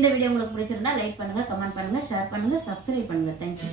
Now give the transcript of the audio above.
இந்த வீடியோ உங்களுக்கு பிடிச்சிருந்தா லைக் பண்ணுங்க, கமெண்ட் பண்ணுங்க, ஷேர் பண்ணுங்க, சப்ஸ்கிரைப் பண்ணுங்க. தேங்க்யூ.